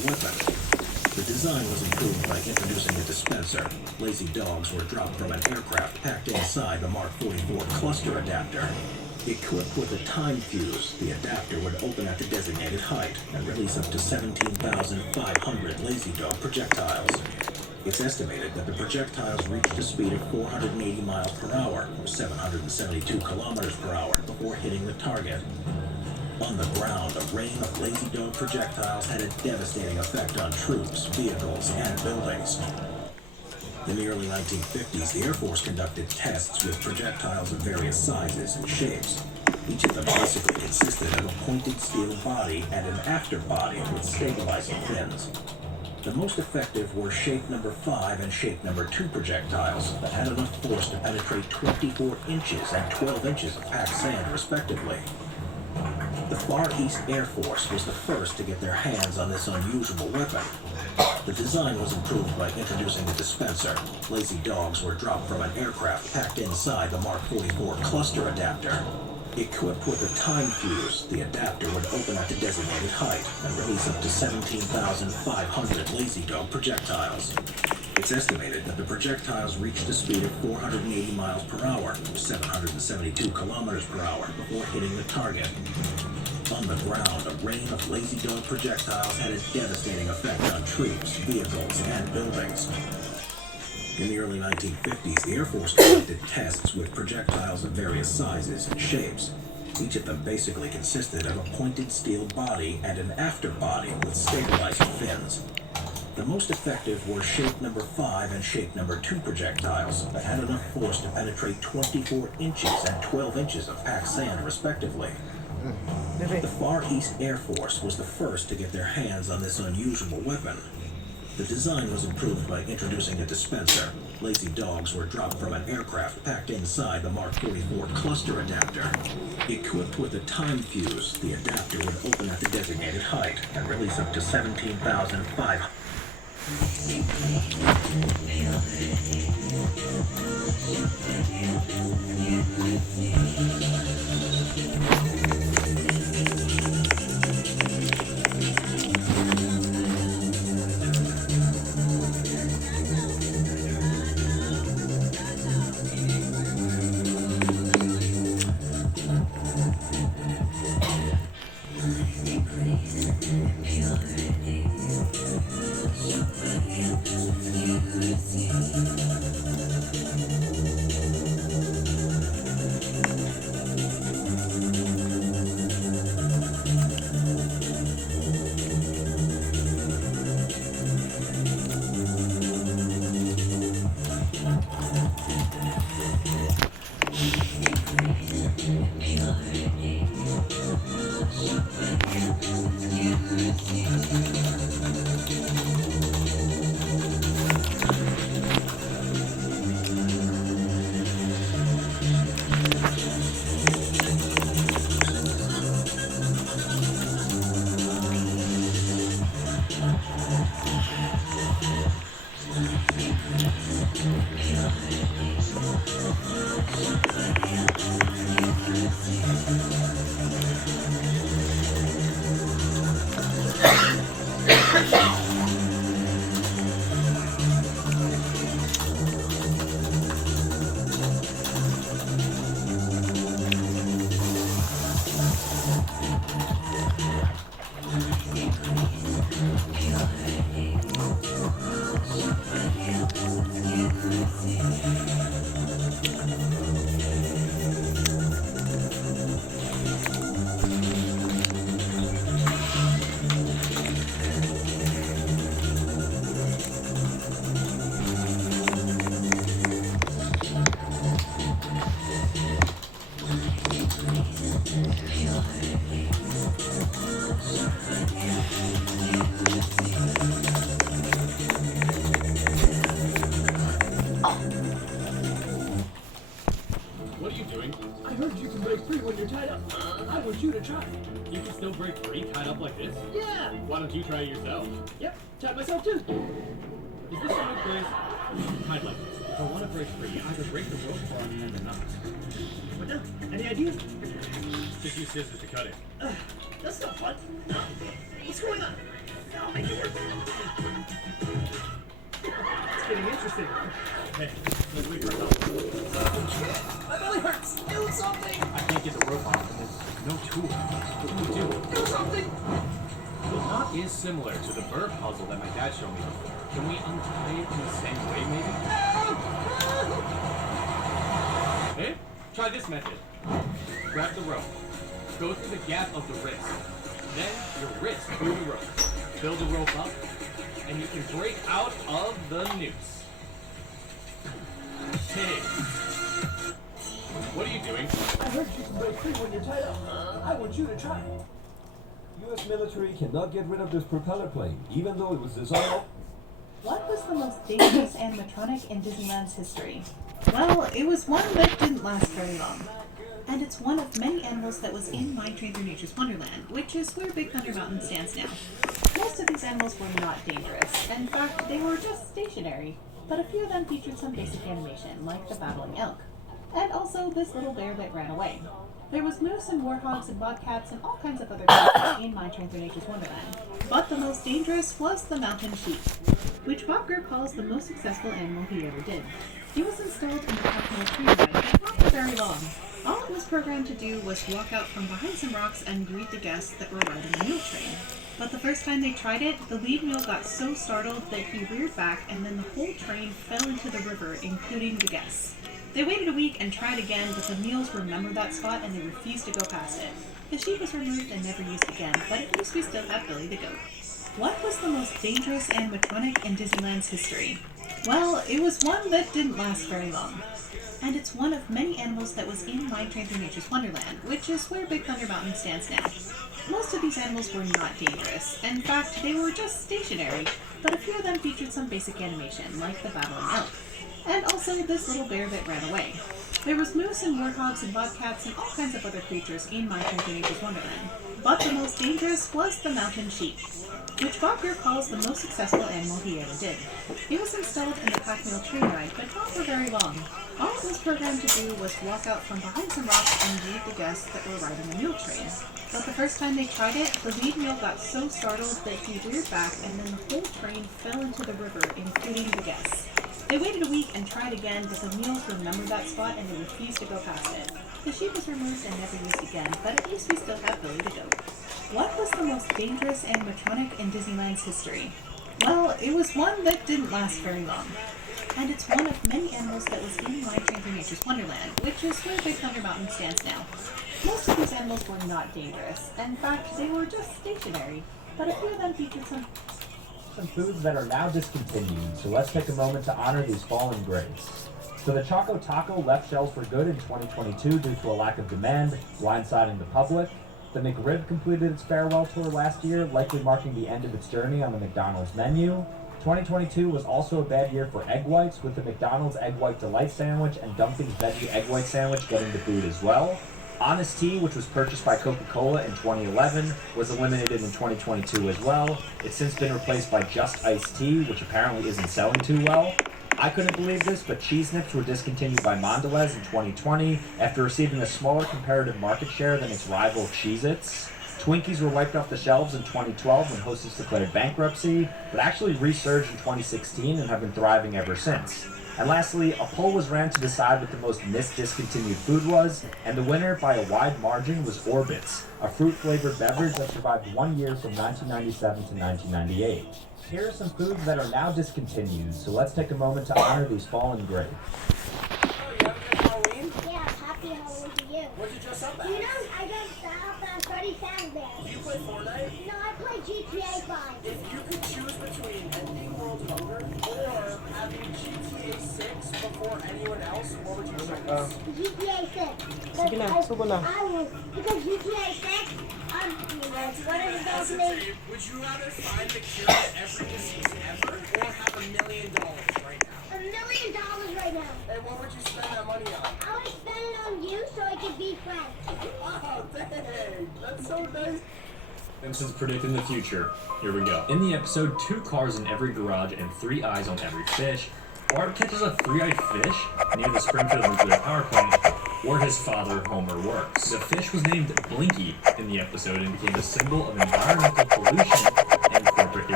weapon. The design was improved by introducing a dispenser. Lazy dogs were dropped from an aircraft packed inside the Mark 44 cluster adapter. Equipped with a time fuse, the adapter would open at the designated height and release up to 17,500 Lazy Dog projectiles. It's estimated that the projectiles reached a speed of 480 miles per hour, or 772 kilometers per hour, before hitting the target. On the ground, a rain of Lazy Dog projectiles had a devastating effect on troops, vehicles, and buildings. In the early 1950s, the Air Force conducted tests with projectiles of various sizes and shapes. Each of them basically consisted of a pointed steel body and an afterbody with stabilizing fins. The most effective were shape number 5 and shape number 2 projectiles that had enough force to penetrate 24 inches and 12 inches of packed sand, respectively. The Far East Air Force was the first to get their hands on this unusual weapon. The design was improved by introducing a dispenser. Lazy dogs were dropped from an aircraft packed inside the Mark 44 cluster adapter. Equipped with a time fuse, the adapter would open at the designated height and release up to 17,500 Lazy Dog projectiles. It's estimated that the projectiles reached a speed of 480 miles per hour, or 772 kilometers per hour, before hitting the target. On the ground, a rain of Lazy Dog projectiles had a devastating effect on troops, vehicles, and buildings. In the early 1950s, the Air Force conducted tests with projectiles of various sizes and shapes. Each of them basically consisted of a pointed steel body and an afterbody with stabilizing fins. The most effective were shape number 5 and shape number 2 projectiles that had enough force to penetrate 24 inches and 12 inches of packed sand, respectively. The Far East Air Force was the first to get their hands on this unusual weapon. The design was improved by introducing a dispenser. Lazy dogs were dropped from an aircraft packed inside the Mark 44 cluster adapter. Equipped with a time fuse, the adapter would open at the designated height and release up to 17,500. What are you doing? I heard you can break free when you're tied up. I want you to try. You can still break free tied up like this? Yeah. Why don't you try it yourself? Yep. Tied myself too. Is this a new place? Tied like this. If I want to break free, either break the rope or unhand the knots. What now? Any ideas? Just use scissors to cut it. That's not fun. What's going on? It's getting interesting. Hey, let's wait for help. My belly hurts. Do something. I can't get the rope off, and there's no tool. What do we do? Do something. The knot is similar to the bird puzzle that my dad showed me before. Can we untie it in the same way, maybe? Hey, try this method. Grab the rope. Go through the gap of the wrist. Then your wrist through the rope. Build the rope up, and you can break out of the noose. Hey, what are you doing? I heard you can break free when you're tied up. I want you to try. U.S. military cannot get rid of this propeller plane, even though it was designed. What was the most dangerous animatronic in Disneyland's history? Well, it was one that didn't last very long. And it's one of many animals that was in Mine Train Through Nature's Wonderland, which is where Big Thunder Mountain stands now. Most of these animals were not dangerous. In fact, they were just stationary. But a few of them featured some basic animation, like the babbling elk. And also this little bear that ran away. There was moose and warthogs and bobcats and all kinds of other creatures in Mine Train Through Nature's Wonderland. But the most dangerous was the mountain sheep, which Bob Greer calls the most successful animal he ever did. He was installed in the Continental Tree Ride, but not for very long. All it was programmed to do was walk out from behind some rocks and greet the guests that were riding the mule train. But the first time they tried it, the lead mule got so startled that he reared back and then the whole train fell into the river, including the guests. They waited a week and tried again, but the mules remembered that spot and they refused to go past it. The sheep was removed and never used again, but at least we still have Billy the goat. What was the most dangerous animatronic in Disneyland's history? Well, it was one that didn't last very long. And it's one of many animals that was in Mine Train Through Nature's Wonderland, which is where Big Thunder Mountain stands now. Most of these animals were not dangerous. In fact, they were just stationary, but a few of them featured some basic animation, like the babbling elk. And also this little bear that ran away. There was moose and warthogs and bobcats and all kinds of other creatures in Mine Train Through Nature's Wonderland. But the most dangerous was the mountain sheep, which Bob Greer calls the most successful animal he ever did. He was installed in the Pac-Mule Tree Ride, but not for very long. All it was programmed to do was walk out from behind some rocks and greet the guests that were riding the mule train. But the first time they tried it, the lead mule got so startled that he reared back and then the whole train fell into the river, including the guests. They waited a week and tried again, but the mules remembered that spot and they refused to go past it. The sheep was removed and never used again, but at least we still have Billy the goat. What was the most dangerous animatronic in Disneyland's history? Well, it was one that didn't last very long. And it's one of many animals that was in Mine Train Through Nature's Wonderland, which is where Big Thunder Mountain stands now. Most of these animals were not dangerous. In fact, they were just stationary, but a few of them featured some foods that are now discontinued, so let's take a moment to honor these fallen greats. So the Choco Taco left shelves for good in 2022 due to a lack of demand, blindsiding the public. The McRib completed its farewell tour last year, likely marking the end of its journey on the McDonald's menu. 2022 was also a bad year for egg whites, with the McDonald's Egg White Delight Sandwich and Dunkin's Veggie Egg White Sandwich getting the boot as well. Honest Tea, which was purchased by Coca-Cola in 2011, was eliminated in 2022 as well. It's since been replaced by Just Iced Tea, which apparently isn't selling too well. I couldn't believe this, but Cheese Nips were discontinued by Mondelez in 2020 after receiving a smaller comparative market share than its rival Cheez-Its. Twinkies were wiped off the shelves in 2012 when Hostess declared bankruptcy, but actually resurged in 2016 and have been thriving ever since. And lastly, a poll was ran to decide what the most missed discontinued food was, and the winner by a wide margin was Orbits, a fruit-flavored beverage that survived 1 year from 1997 to 1998. Here are some foods that are now discontinued, so let's take a moment to honor these fallen greats. Oh, you have a good Halloween? Yeah, happy Halloween to you. What'd you dress up as? You know, I dressed up as Freddy Fazbear. Do you play Fortnite? No, I play GTA 5. If you could choose between ending world hunger or having GTA 6 before anyone else, what would you choose? GTA 6. Sige na, subo na. I will, because GTA 6, what is it going to be? Would you rather find the cure to every disease ever or have $1 million right now? $1 million right now. And what would you spend that money on? I would spend it on you so I could be friends. Oh, dang. That's so nice. Simpsons predicting the future. Here we go. In the episode, 2 cars in every garage and 3 eyes on every fish, Bart catches a 3-eyed fish near the Springfield nuclear power plant where his father, Homer, works. The fish was named Blinky in the episode and became a symbol of environmental pollution and corporate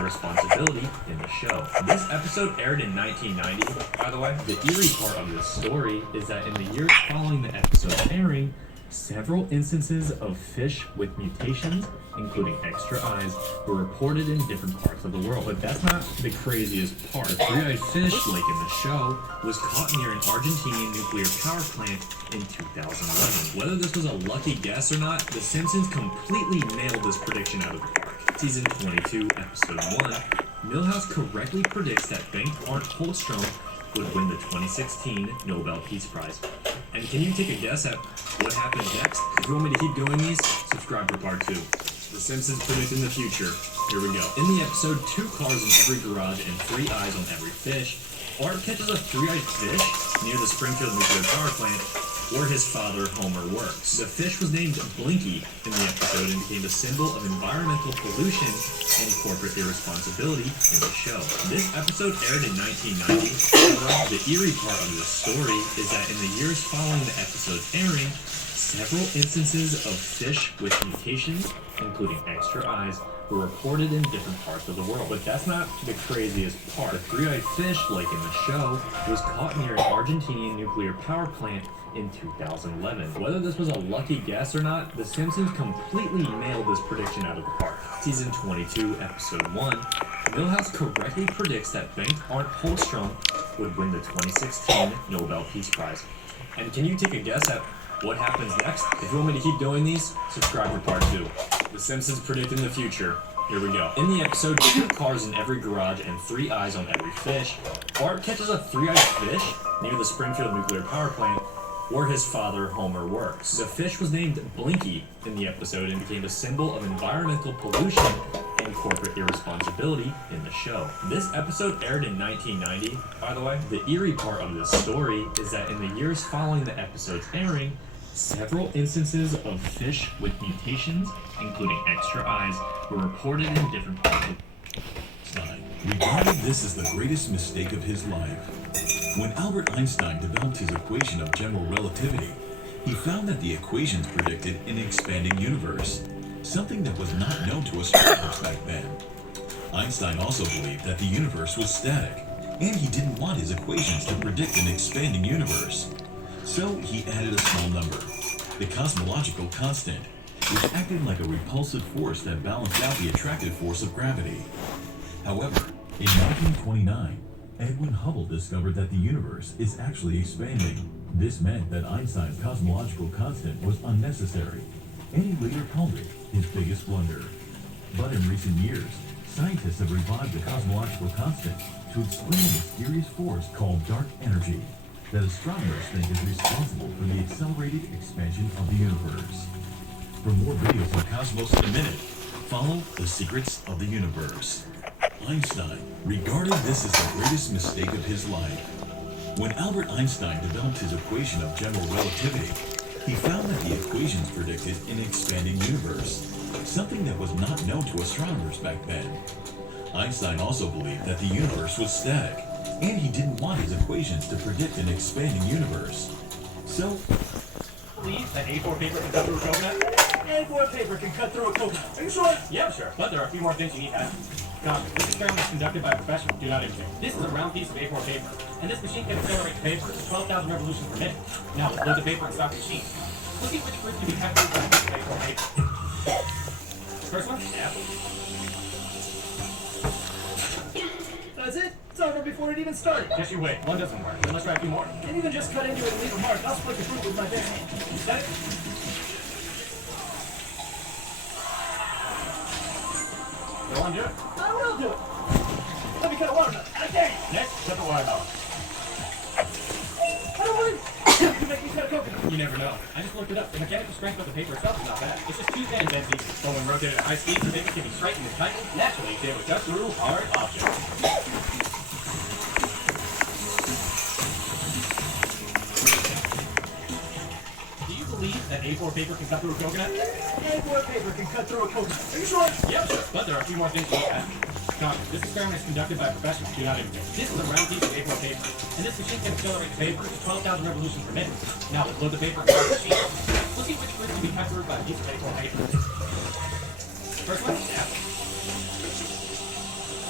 irresponsibility in the show. This episode aired in 1990, by the way. The eerie part of this story is that in the years following the episode's airing, several instances of fish with mutations, including extra eyes, were reported in different parts of the world. But that's not the craziest part. The three-eyed fish, like in the show, was caught near an Argentinian nuclear power plant in 2011. Whether this was a lucky guess or not, The Simpsons completely nailed this prediction out of the park. Season 22, Episode 1, Milhouse correctly predicts that Bengt Arndt Holstrom would win the 2016 Nobel Peace Prize. And can you take a guess at what happens next? If you want me to keep doing these, subscribe for part 2. The Simpsons predicting the future. Here we go. In the episode, 2 cars in every garage and 3 eyes on every fish, Art catches a 3-eyed fish near the Springfield nuclear power plant where his father, Homer, works. The fish was named Blinky in the episode and became a symbol of environmental pollution and corporate irresponsibility in the show. This episode aired in 1990. The eerie part of this story is that in the years following the episode's airing, several instances of fish with mutations, including extra eyes, were reported in different parts of the world. But that's not the craziest part. The three-eyed fish, like in the show, was caught near an Argentinian nuclear power plant in 2011. Whether this was a lucky guess or not, The Simpsons completely nailed this prediction out of the park. Season 22, Episode 1, Milhouse correctly predicts that Bengt Arndt Holstrom would win the 2016 Nobel Peace Prize. And can you take a guess at what happens next? If you want me to keep doing these, subscribe for part 2. The Simpsons predicting the future. Here we go. In the episode, 2 cars in every garage and 3 eyes on every fish, Art catches a 3-eyed fish near the Springfield nuclear power plant where his father, Homer, works. The fish was named Blinky in the episode and became a symbol of environmental pollution and corporate irresponsibility in the show. This episode aired in 1990, by the way. The eerie part of this story is that in the years following the episode's airing, several instances of fish with mutations, including extra eyes, were reported in different parts of Einstein regarded this as the greatest mistake of his life. When Albert Einstein developed his equation of general relativity, he found that the equations predicted an expanding universe, something that was not known to astronomers back then. Einstein also believed that the universe was static, and he didn't want his equations to predict an expanding universe. So he added a small number, the cosmological constant, which acted like a repulsive force that balanced out the attractive force of gravity. However, in 1929, Edwin Hubble discovered that the universe is actually expanding. This meant that Einstein's cosmological constant was unnecessary, and he later called it his biggest blunder. But in recent years, scientists have revived the cosmological constant to explain a mysterious force called dark energy that astronomers think is responsible for the accelerated expansion of the universe. For more videos on Cosmos in a minute, follow The Secrets of the Universe. Einstein regarded this as the greatest mistake of his life. When Albert Einstein developed his equation of general relativity, he found that the equations predicted an expanding universe, something that was not known to astronomers back then. Einstein also believed that the universe was static, and he didn't want his equations to predict an expanding universe. So, Believe that A4 paper can cut through a coconut? A4 paper can cut through a coconut. Are you sure? Yeah, I'm sure. But there are a few more things you need to ask. This experiment is conducted by a professional. Do not imitate. This is a round piece of A4 paper, and this machine can accelerate the paper to 12,000 revolutions per minute. Now, load the paper and stop the machine. Let's see which fruit can be cut through by a piece of A4 paper. First one? Apple. That's it? It's over before it even started. Just you wait. One doesn't work. Then let's try a few more. And even just cut into it and leave a mark. I'll split the fruit with my bare hand. You got it? Go on, do it. I will do it. Let me cut a watermelon. I dare you. Next, cut the watermelon. I don't want to. You make me cut a coconut. You never know. I just looked it up. The mechanical strength of the paper itself is not bad. It's just 2 thin bends easy. But when rotated at high speed, the paper can be straightened and tightened naturally to be able to cut through hard objects. Believe that A4 paper can cut through a coconut? A4 paper can cut through a coconut. Are you sure? Yeah, sure. But there are a few more things you need to ask. This experiment is conducted by a professional. Do not imitate. This is a round piece of A4 paper, and this machine can accelerate the paper to 12,000 revolutions per minute. Now, let's load the paper and start the machine. We'll see which fruit can be cut through by a piece of A4 paper. First one, apple.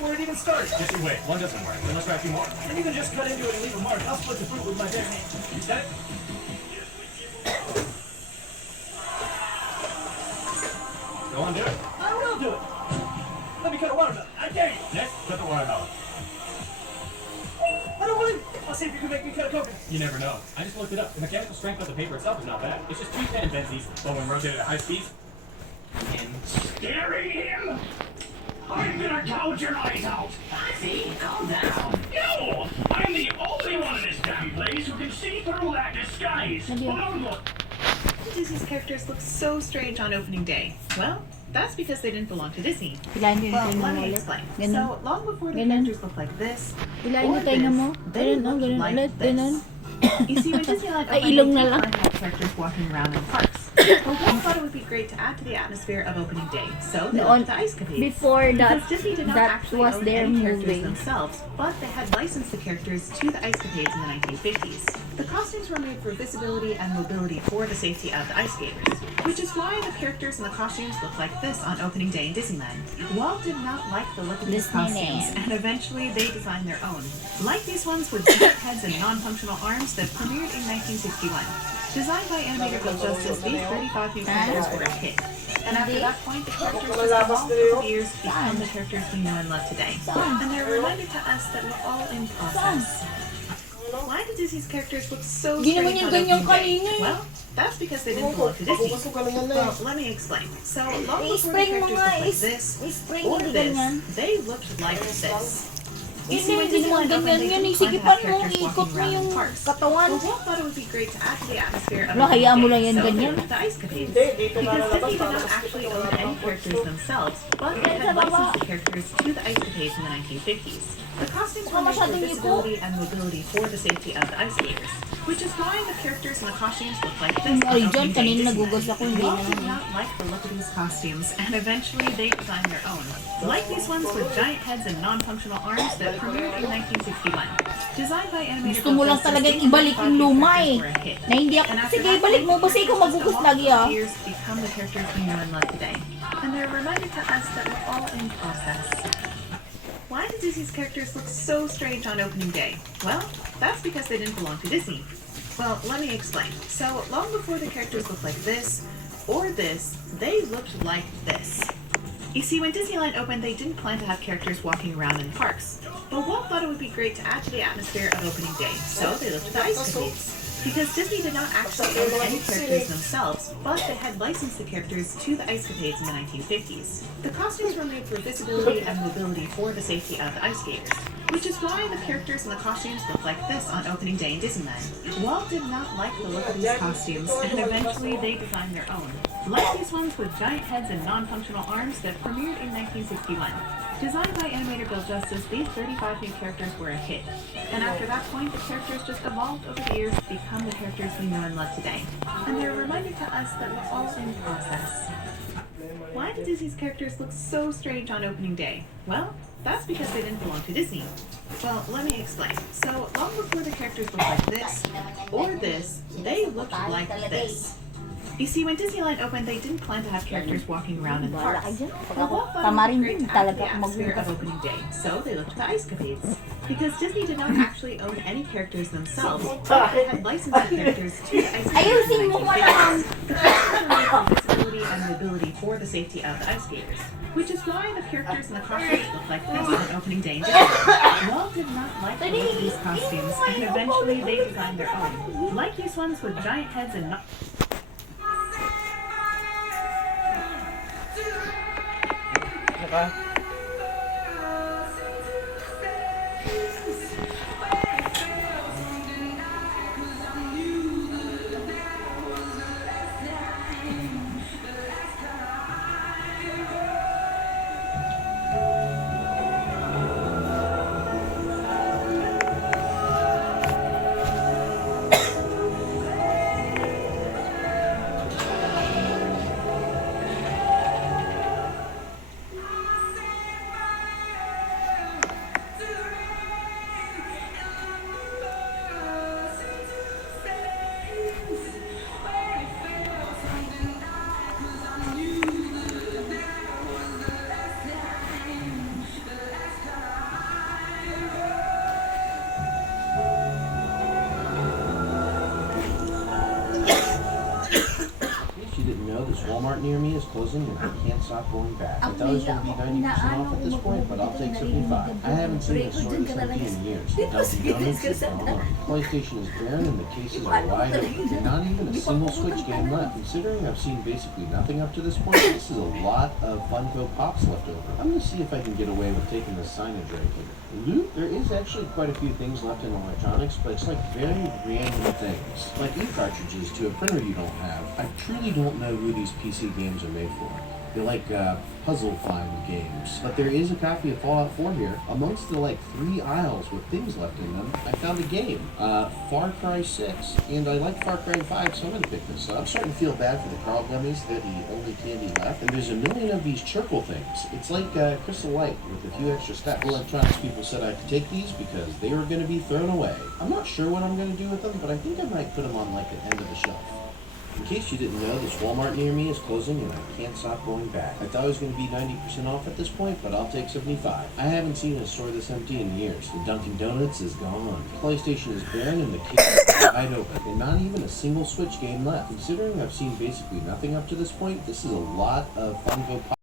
before it even starts. Just you wait. One doesn't work. Then let's try a few more. And you can just cut into it and leave a mark. I'll split the fruit with my bare hand. You said it? Go on, do it. I will do it. Let me cut a watermelon. I dare you. Next, cut the watermelon. I don't believe it. I'll see if you can make me cut a coconut. You never know. I just looked it up. The mechanical strength of the paper itself is not bad. It's just too thin and bends easily. But when rotated at high speeds, Scaring him? I'm gonna gouge your eyes out. See, calm down. No! I'm the only one in this damn place who can see through that disguise. Oh, look. Disney's characters look so strange on opening day. Well, that's because they didn't belong to Disney. Hilahin ko yung Well, tenga let mo me ulit. explain. Ganun. So, long before the Ganun. characters looked like this, Hilahin or yung tenga this, mo. they Ganun, looked ganun like ulit. this. Ganun. You see, when Disneyland Ay, opened, ilong they na did lang. plan to have characters walking around in parks. But we thought it would be great to add to the atmosphere of opening day, so they Noon, looked to Ice Capades. before that, Because Disney did not that actually was own their any characters moving. themselves, but they had licensed the characters to the Ice Capades in the 1950s. The costumes were made for visibility and mobility for the safety of the ice skaters, which is why the characters and the costumes look like this on opening day in Disneyland. Walt did not like the look of these costumes, Disneyland. and eventually they designed their own. Like these ones with giant heads and non-functional arms that premiered in 1961. Designed by animator Bill Justice, these 35 new characters were a hit. And after that point, the characters just evolved over the years to become the characters we know and love today. And they're a reminder to us that we're all in process. Why do Disney's characters look so Hindi naman strange yung on ganyang opening day? kanina eh. Well, that's because they didn't belong to Disney. Well, let me explain. So, long before the I-spray mo characters nga. looked like this, I-spray or hindi this, ganyan. they looked like this. You Hindi, see, when hindi naman Disneyland opened, ganyan they yan. didn't plan to Isikipan have mo, characters ikot walking mo around yung in parks. katawan. Well, Walt thought it would be great to add to the atmosphere of Wala, hayaan mo lang opening yan day, so ganyan. they looked to Ice Capades. Hindi, dito na Because lalabas Disney did para not mas actually gusto own ko any ng characters themselves, but they had licensed the characters to the Ice Capades in the 1950s. The costumes were made for masyadong visibility and mobility for the safety of the ice skaters, which is why the characters and the costumes look like this. Yung on origin, opening day kanina Disneyland. naguguls ako, hindi Walt did naman. not like the look of these costumes, and eventually they designed their own. Like these ones with giant heads and non-functional arms that premiered in 1961. Designed by animator Gusto mo lang talagang ibalik yung luma eh. Na hindi ako, sige, ibalik mo. Basta ikaw magugus lagi ah. Become the characters we know and love today. And they're a reminder to us that we're all in process. Why do Disney's characters look so strange on opening day? Well, that's because they didn't belong to Disney. Well, let me explain. So, long before the characters looked like this, or this, they looked like this. You see, when Disneyland opened, they didn't plan to have characters walking around in parks. But Walt thought it would be great to add to the atmosphere of opening day, so they looked to the Ice Capades. Because Disney did not actually own any characters themselves, but they had licensed the characters to the Ice Capades in the 1950s. The costumes were made for visibility and mobility for the safety of the ice skaters, which is why the characters and the costumes look like this on opening day in Disneyland. Walt did not like the look of these costumes, and eventually they designed their own. Like these ones with giant heads and non-functional arms that premiered in 1961. Designed by animator Bill Justice, these 35 new characters were a hit. And after that point, the characters just evolved over the years to become the characters we know and love today. And they're a reminder to us that we're all in process. Why do Disney's characters look so strange on opening day? Well, that's because they didn't belong to Disney. Well, let me explain. So, long before the characters looked like this, or this, they looked like this. You see, when Disneyland opened, they didn't plan to have characters walking around in parks. But Walt thought it would be great to add to the atmosphere of opening day, so they looked to the Ice Capades. Because Disney did not actually own any characters themselves, but they had licensed the characters to the Ice Capades. Ayusin mo ko lang. The costumes were made for visibility and mobility for the safety of the ice skaters, which is why the characters and the costumes look like this on opening day in Disneyland. Walt did not like the look of these costumes, and eventually they designed their own. Like these ones with giant heads and not Walmart near me is closing and I can't stop going back. I thought it was going to be 90% off at this point, but I'll take 75. I haven't seen a store this empty in years. The Dunkin' Donuts is gone. PlayStation is barren and the cases are wide open. And not even a single Switch game left. Considering I've seen basically nothing up to this point, this is a lot of Funko Pops left over. I'm going to see if I can get away with taking the signage right here. Loot, there is actually quite a few things left in electronics, but it's like very random things. Like ink cartridges to a printer you don't have. I truly don't know who these PC games are made for. They're like puzzle find games. But there is a copy of Fallout 4 here. Amongst the like 3 aisles with things left in them, I found a game. Far Cry 6. And I like Far Cry 5, so I'm gonna pick this up. I'm starting to feel bad for the Carl Gummies. They're the only candy left. And there's a million of these Churkle things. It's like Crystal Light with a few extra steps. Electronics people said I could take these because they were gonna be thrown away. I'm not sure what I'm gonna do with them, but I think I might put them on like the end of the shelf. In case you didn't know, this Walmart near me is closing and I can't stop going back. I thought it was going to be 90% off at this point, but I'll take 75. I haven't seen a store this empty in years. The Dunkin' Donuts is gone. PlayStation is barren and the cases are wide open. And not even a single Switch game left. Considering I've seen basically nothing up to this point, this is a lot of Funko Pop.